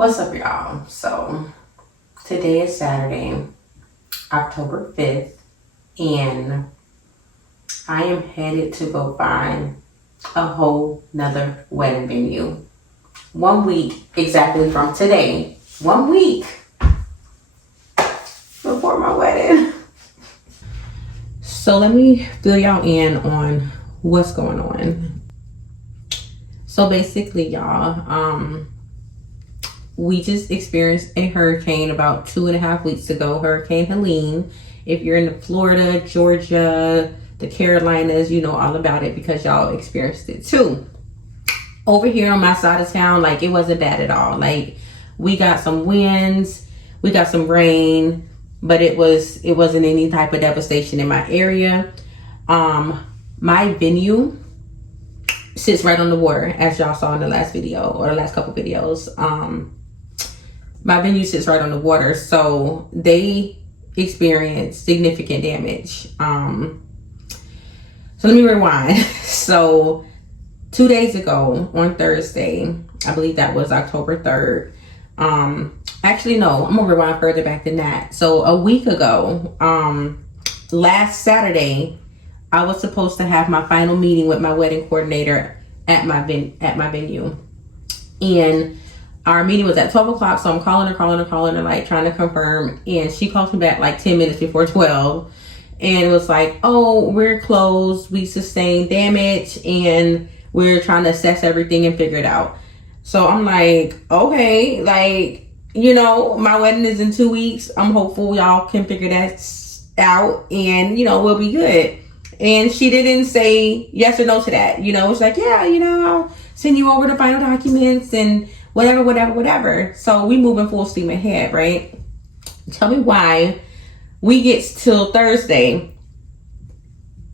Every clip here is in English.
What's up, y'all? So today is Saturday, October 5th, and I am headed to go find a whole nother wedding venue. 1 week exactly from today, 1 week before my wedding. So let me fill y'all in on what's going on. So basically, y'all, we just experienced a hurricane about 2.5 weeks ago, Hurricane Helene. If you're in Florida, Georgia, the Carolinas, you know all about it because y'all experienced it too. Over here on my side of town, like, it wasn't bad at all. Like, we got some winds, we got some rain, but it wasn't any type of devastation in my area. My venue sits right on the water, as y'all saw in the last video or the last couple videos. My venue sits right on the water, so they experienced significant damage. So let me rewind. So 2 days ago on Thursday, I believe that was October 3rd. Actually, no, I'm gonna rewind further back than that. So a week ago, last Saturday, I was supposed to have my final meeting with my wedding coordinator at my venue, and our meeting was at 12 o'clock. So I'm calling her, like, trying to confirm, and she calls me back like 10 minutes before 12, and it was like, oh, we're closed, we sustained damage, and we're trying to assess everything and figure it out. So I'm like, okay, like, you know, my wedding is in 2 weeks. I'm hopeful y'all can figure that out, and, you know, we'll be good. And she didn't say yes or no to that. You know, it's like, yeah, you know, I'll send you over the final documents and whatever. So we moving full steam ahead, right? Tell me why we get till Thursday,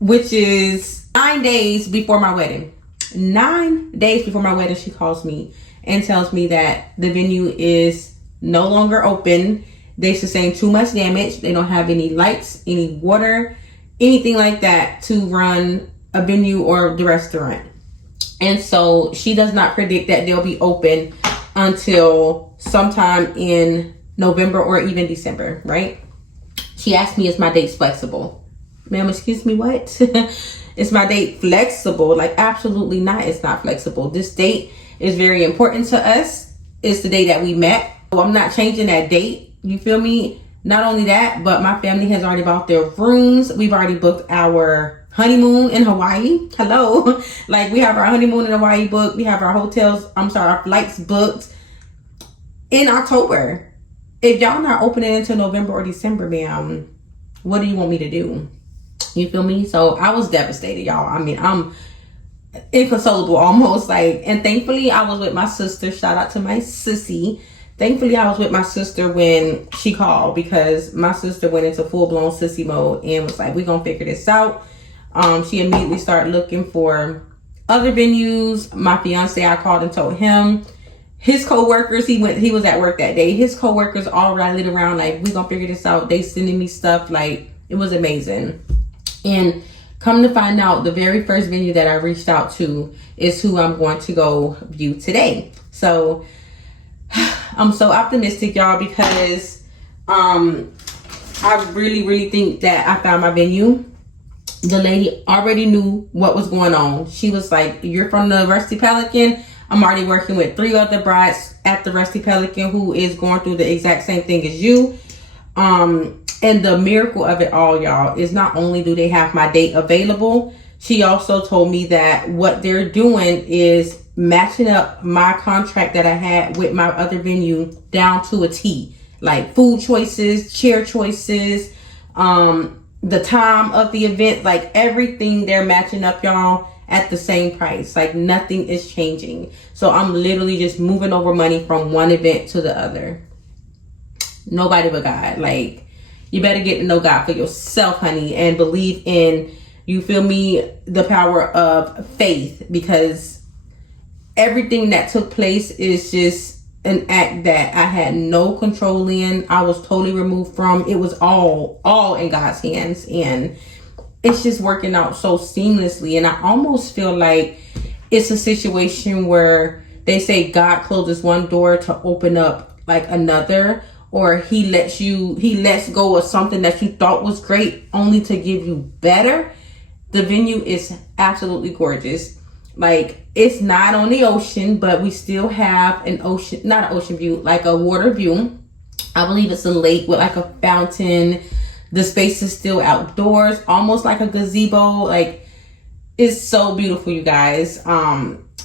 which is 9 days before my wedding. 9 days before my wedding, she calls me and tells me that the venue is no longer open. They sustained too much damage. They don't have any lights, any water, anything like that to run a venue or the restaurant. And so she does not predict that they'll be open until sometime in November or even December, right? She asked me, is my dates flexible? Ma'am, excuse me, what? Is my date flexible? Like, absolutely not. It's not flexible. This date is very important to us. It's the day that we met. So I'm not changing that date. You feel me? Not only that, but my family has already bought their rooms. We've already booked our honeymoon in Hawaii. Hello. Like, we have our honeymoon in Hawaii booked. We have our our flights booked in October. If y'all not opening until November or December, ma'am, what do you want me to do? You feel me? So I was devastated, y'all. I mean, I'm inconsolable almost. Like, and thankfully I was with my sister. Shout out to my sissy. Thankfully, I was with my sister when she called, because my sister went into full-blown sissy mode and was like, we're going to figure this out. She immediately started looking for other venues. My fiance, I called and told him. His co-workers, he was at work that day. His co-workers all rallied around, like, we're going to figure this out. They sending me stuff. Like, it was amazing. And come to find out, the very first venue that I reached out to is who I'm going to go view today. So I'm so optimistic, y'all, because I really think that I found my venue. The lady already knew what was going on. She was like, you're from the Rusty Pelican. I'm already working with 3 other brides at the Rusty Pelican who is going through the exact same thing as you. And the miracle of it all, y'all, is not only do they have my date available, she also told me that what they're doing is matching up my contract that I had with my other venue down to a T. Like, food choices, chair choices, the time of the event, like, everything they're matching up, y'all, at the same price. Like, nothing is changing. So I'm literally just moving over money from one event to the other. Nobody but God. Like, you better get to know God for yourself, honey, and believe in, you feel me, the power of faith, because everything that took place is just an act that I had no control in. I was totally removed from. It was all in God's hands, and it's just working out so seamlessly. And I almost feel like it's a situation where they say God closes one door to open up like another, or he lets go of something that you thought was great only to give you better. The venue is absolutely gorgeous. Like, it's not on the ocean, but we still have an ocean, not an ocean view, like a water view. I believe it's a lake with like a fountain. The space is still outdoors, almost like a gazebo. Like, it's so beautiful, you guys.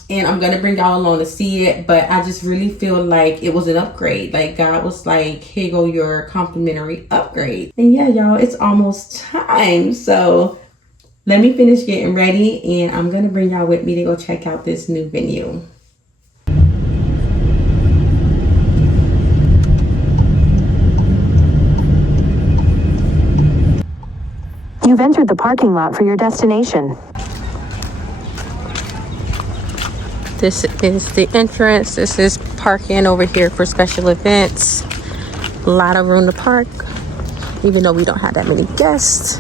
And I'm gonna bring y'all along to see it, but I just really feel like it was an upgrade. Like, God was like, here go your complimentary upgrade. And yeah, y'all, it's almost time. So let me finish getting ready, and I'm gonna bring y'all with me to go check out this new venue. You've entered the parking lot for your destination. This is the entrance. This is parking over here for special events. A lot of room to park, even though we don't have that many guests.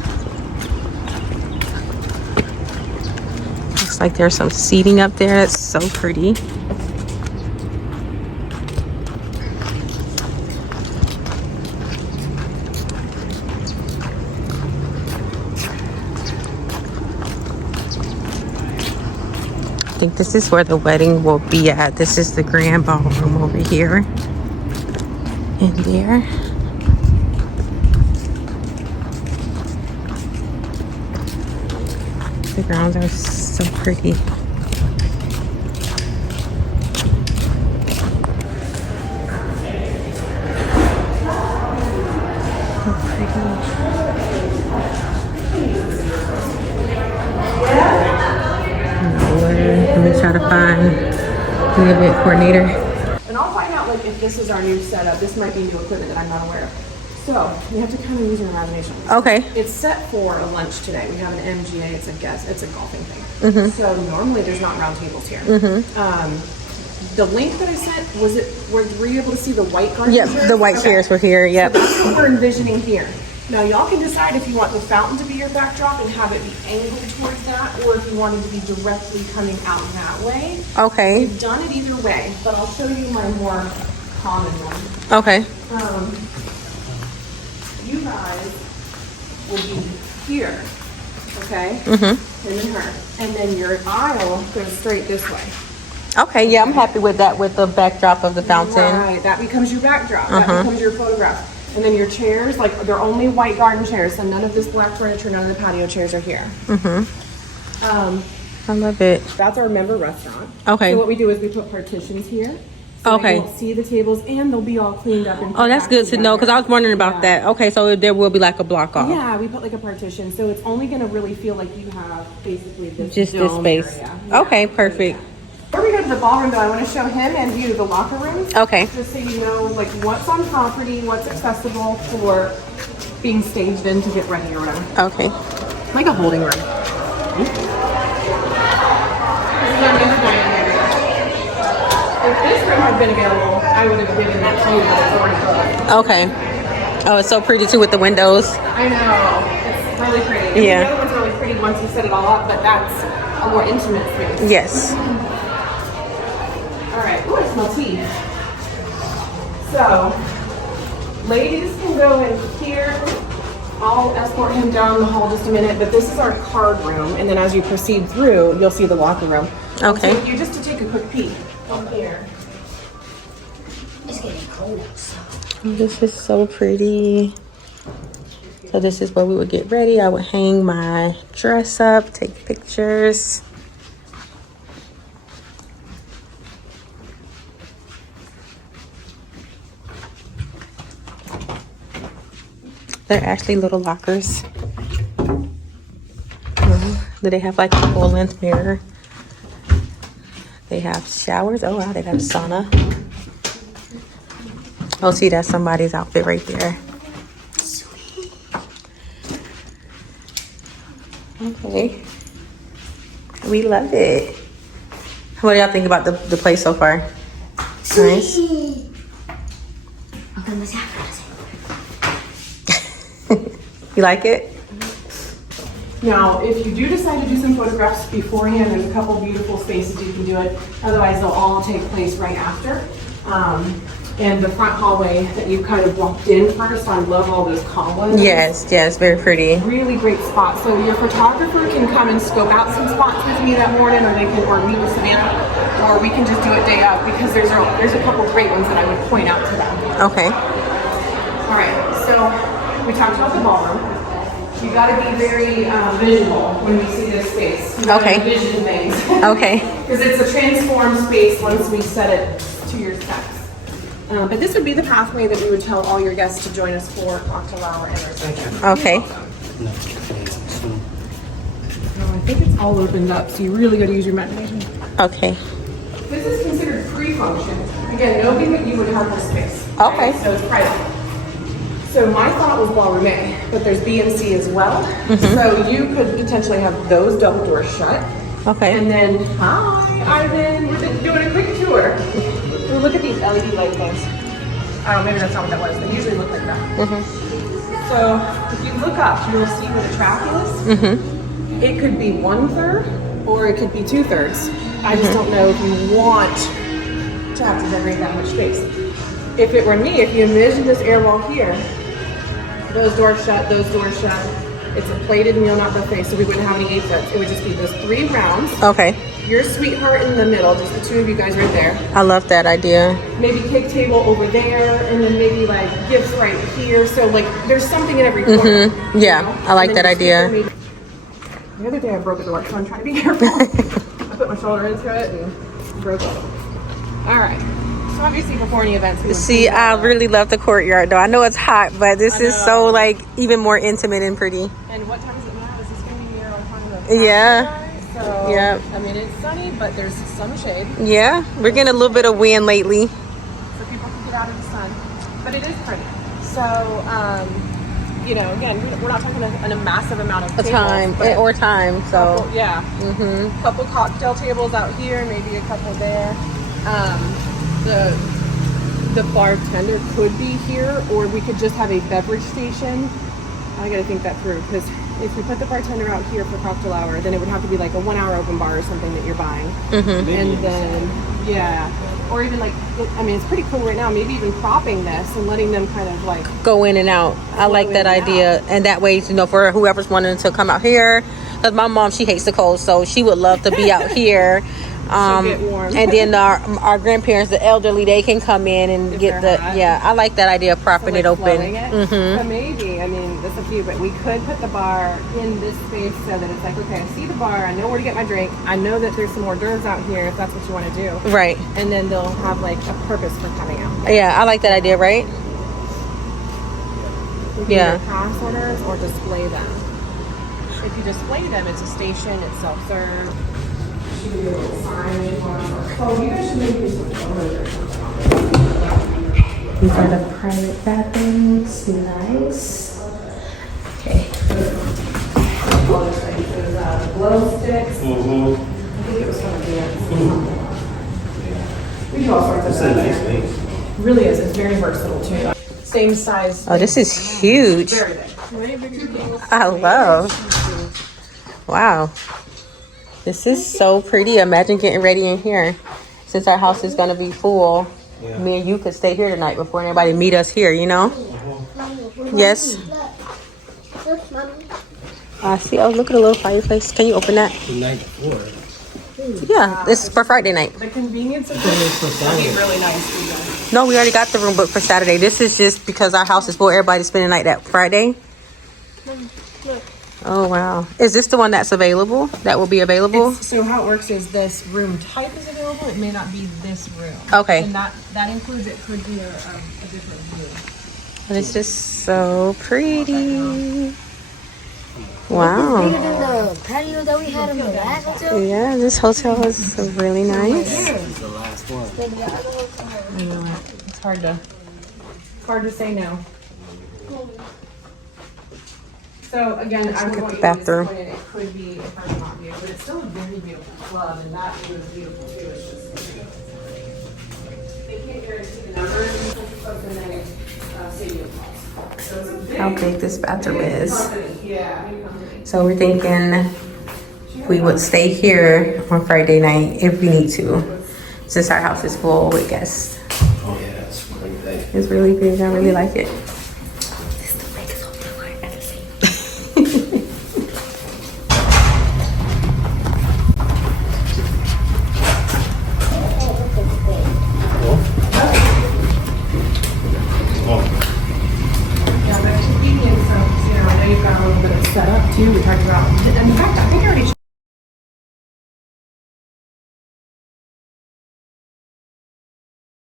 Looks like there's some seating up there. It's so pretty. I think this is where the wedding will be at. This is the grand ballroom over here. In there. The grounds are so pretty. So pretty. Let me try to find the event coordinator. And I'll find out like if this is our new setup. This might be new equipment that I'm not aware of. So you have to kind of use your imagination. Okay. It's set for a lunch today. We have an MGA. It's a golfing thing. So normally there's not round tables here. The link that I sent, were you able to see the white garden chairs? Yep, the white chairs were here. Yep. So that's what we're envisioning here. Now y'all can decide if you want the fountain to be your backdrop and have it be angled towards that, or if you want it to be directly coming out that way. Okay. We've done it either way, but I'll show you my more common one. Okay. You guys will be here, okay? Him and her. And then your aisle goes straight this way. Okay, yeah, I'm happy with that, with the backdrop of the fountain. Right, that becomes your backdrop. That becomes your photograph. And then your chairs, like, they're only white garden chairs, so none of this black furniture, none of the patio chairs are here. I love it. That's our member restaurant. Okay. So what we do is we put partitions here. So that you won't see the tables, and they'll be all cleaned up. And Oh, that's good to know, because I was wondering about that. Okay, so there will be like a block off. Yeah, we put like a partition, so it's only going to really feel like you have basically this Just this dome space. area. Okay, perfect. Before we go to the ballroom, though, I want to show him and you the locker rooms. Okay. Just so you know, like, what's on property, what's accessible for being staged in to get ready or whatever. Okay. Like a holding room. This is our member dining area. If this room had been available, I would have given that to you, but it's already booked. Okay. Oh, it's so pretty too with the windows. I know. It's really pretty. Yeah. The other one's really pretty once you set it all up, but that's a more intimate space. Yes. All right. Ooh, I smell tea. So, ladies can go in here. I'll escort him down the hall just a minute, but this is our card room, and then as you proceed through, you'll see the locker room. Okay. So you just to take a quick peek up here. It's getting cold outside. This is so pretty. So this is where we would get ready. I would hang my dress up, take pictures. They're actually little lockers. Do they have like a full-length mirror? They have showers. Oh wow, they got a sauna. Oh, see, that's somebody's outfit right there. Sweet. Okay. We love it. What do y'all think about the place so far? Nice. You like it? Now, if you do decide to do some photographs beforehand, there's a couple beautiful spaces you can do it. Otherwise, they'll all take place right after. And the front hallway that you kind of walked in first, I love all those columns. Yes, yes, very pretty. Really great spot. So your photographer can come and scope out some spots with me that morning, or meet with Savannah, or we can just do it day of, because there's a couple great ones that I would point out to them. Okay. All right, so we talked about the ballroom. You got to be very visual when we see this space. You gotta envision things. Okay. Because it's a transformed space once we set it to your specs. But this would be the pathway that we would tell all your guests to join us for cocktail hour and reception. Okay. I think it's all opened up, so you really got to use your imagination. Okay. This is considered pre-function. Again, nobody but you would have this space. Okay. So it's private. So my thought was ballroom A, but there's B and C as well. So you could potentially have those double doors shut. Okay. And then, hi, Ivan, we're just doing a quick tour. Well, look at these LED light things. Oh, maybe that's not what that was. They usually look like that. So if you look up, you will see where the track is. It could be 1/3 or it could be 2/3. I just don't know if you want to have to generate that much space. If it were me, if you envision this air wall here, those doors shut, it's a plated meal, not buffet, so we wouldn't have any 8-foots. It would just be those 3 rounds. Okay. Your sweetheart in the middle, just the 2 of you guys right there. I love that idea. Maybe cake table over there, and then maybe like gifts right here. So like there's something in every corner. Yeah, you know? I like And then that your idea. speaker the other day I broke a door, so I'm trying to be careful. I put my shoulder into it and broke it. All right. So obviously before any events, we would See, do that. I really love the courtyard though. I know it's hot, but this is so like even more intimate and pretty. And what time is it now? Is this going to be near on time of Yeah. So, Yeah. I mean, it's sunny, but there's some shade, Yeah, we're getting a little bit of wind lately. so people can get out in the sun. But it is pretty. So, you know, again, we're not talking a massive amount of A tables, time but or time, so couple, yeah. Couple cocktail tables out here, maybe a couple there. The bartender could be here, or we could just have a beverage station. I gotta think that through, because if we put the bartender out here for cocktail hour, then it would have to be like a 1-hour open bar or something that you're buying. And then, yeah. Or even like, I mean, it's pretty cool right now, maybe even propping this and letting them kind of like, go in and out. I like that idea, and that way, you know, for whoever's wanting to come out here, because my mom, she hates the cold, so she would love to be out here. get warm. And then our grandparents, the elderly, they can come in and If get they're the hot. yeah. I like that idea of propping like it open. flowing it. So maybe, I mean, that's up to you, but we could put the bar in this space so that it's like, okay, I see the bar, I know where to get my drink, I know that there's some hors d'oeuvres out here if that's what you want to do. Right. And then they'll have like a purpose for coming out. Yeah, I like that idea. Right. We can Yeah. either pass orders or display them. If you display them, it's a station, it's self-serve. You can do a little sign if you want to. Oh, you guys should maybe do some photos or something. These are the private bathrooms. Nice. Okay. All those things. There's glow sticks. I think it was from the We do all sorts of stuff. thing. Really is. It's very versatile too. Same size. Oh, this is huge. Very big. Way bigger than I love. Wow. This is so pretty. Imagine getting ready in here. Since our house is going to be full, me and you could stay here tonight before anybody meet us here, you know? Yes. Look, Mommy. I see. Oh, look at the little fireplace. Can you open that? The night before. Yeah, this is for Friday night. the convenience of this would be really nice for you guys. No, we already got the room booked for Saturday. This is just because our house is full. Everybody's spending the night that Friday. Oh, wow. Is this the one that's available? That will be available? So how it works is this room type is available. It may not be this room. Okay. And that includes it could be a different view. But it's just so pretty. Wow. Bigger than the patio that we had in the last hotel. Yeah, this hotel is really nice. This is the last one. It's hard to say no. So again, I would at want the you bathroom. to disappoint it. It could be a parking lot view, but it's still a very beautiful club, and that view is beautiful too. It's just they can't guarantee the numbers in country clubs and then stadium clubs. So it's a big How big this bathroom is. company. Yeah, big company. So we're thinking we would stay here on Friday night if we need to, since our house is full with guests. Oh yeah, that's really big. It's really big. I really like it. Yeah, but it's convenient, so, you know, I know you've got a little bit of setup too. We talked about, in fact, I think I already